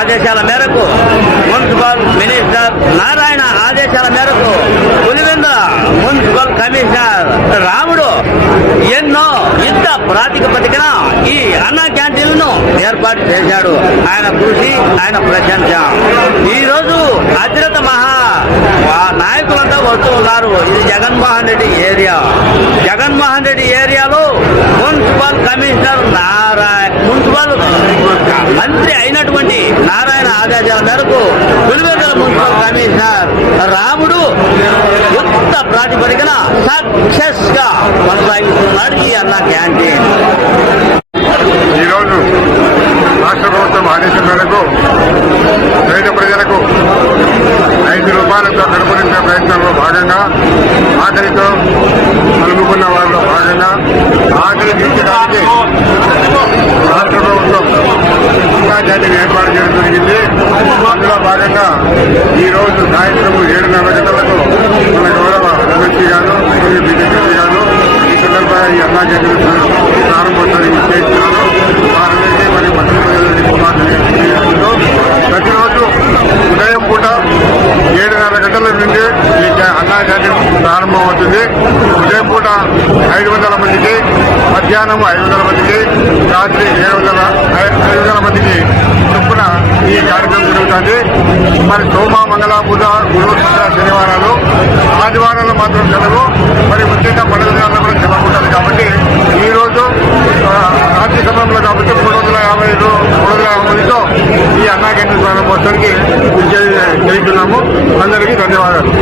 ఆదేశాల మేరకు municipal minister Narayana ఆదేశాల మేరకు పులివెంద మున్సిపల్ కమిషనర్ రాముడు ఎన్నో యుద్ధ ప్రాతిపదికన ఈ అన్న క్యాంటీన్లను ఏర్పాటు చేశాడు. ఆయన కృషి ఆయన ప్రశంస. ఈ రోజు అధిరత మహా నాయకులంతా వస్తూ ఉన్నారు. ఇది జగన్మోహన్ రెడ్డి ఏరియా. జగన్మోహన్ రెడ్డి ఏరియాలో మున్సిపల్ కమిషనర్ నారాయణ మున్సిపల్ మంత్రి అయినటువంటి నారాయణ ఆదేశాల మేరకు పులివెందుల మున్సిపల్ కమిషనర్ రాముడు యుక్త ప్రాతిపదికన సక్సెస్గా కొనసాగిస్తున్నాడు ఈ అన్న క్యాంటీన్. ఈరోజు రాష్ట్ర ప్రభుత్వం ఆదేశం మేరకు పేద ప్రజలకు ఐదు రూపాయలతో కడుపునించే ప్రయత్నంలో భాగంగా ఆఖరితో కలుగుకున్న వారిలో భాగంగా ఆకలి తీర్చడానికి రాష్ట్ర ప్రభుత్వం ఇంకా ఏర్పాటు చేయడం జరిగింది. అందులో భాగంగా ఈ రోజు సాయంత్రం ఏడున్నర గంటలకు మధ్యాహ్నం ఐదు వందల మందికి రాత్రి ఏడు వందల ఐదు వందల మందికి చొప్పున ఈ కార్యక్రమం జరుగుతుంది. మరి సోమ మంగళ బుధ గురు శనివారాలు ఆదివారాలు మాత్రం సెలవు మరి ముఖ్యంగా పండుగ దినాల్లో కూడా సెలవు ఉంటుంది కాబట్టి ఈ రోజు రాత్రి సమయంలో కాబట్టి మూడు వందల యాభై ఐదు మూడు వందల యాభై మందితో ఈ అన్నా కేంద్ర ప్రారంభోత్సవానికి చేస్తున్నాము అందరికీ ధన్యవాదాలు.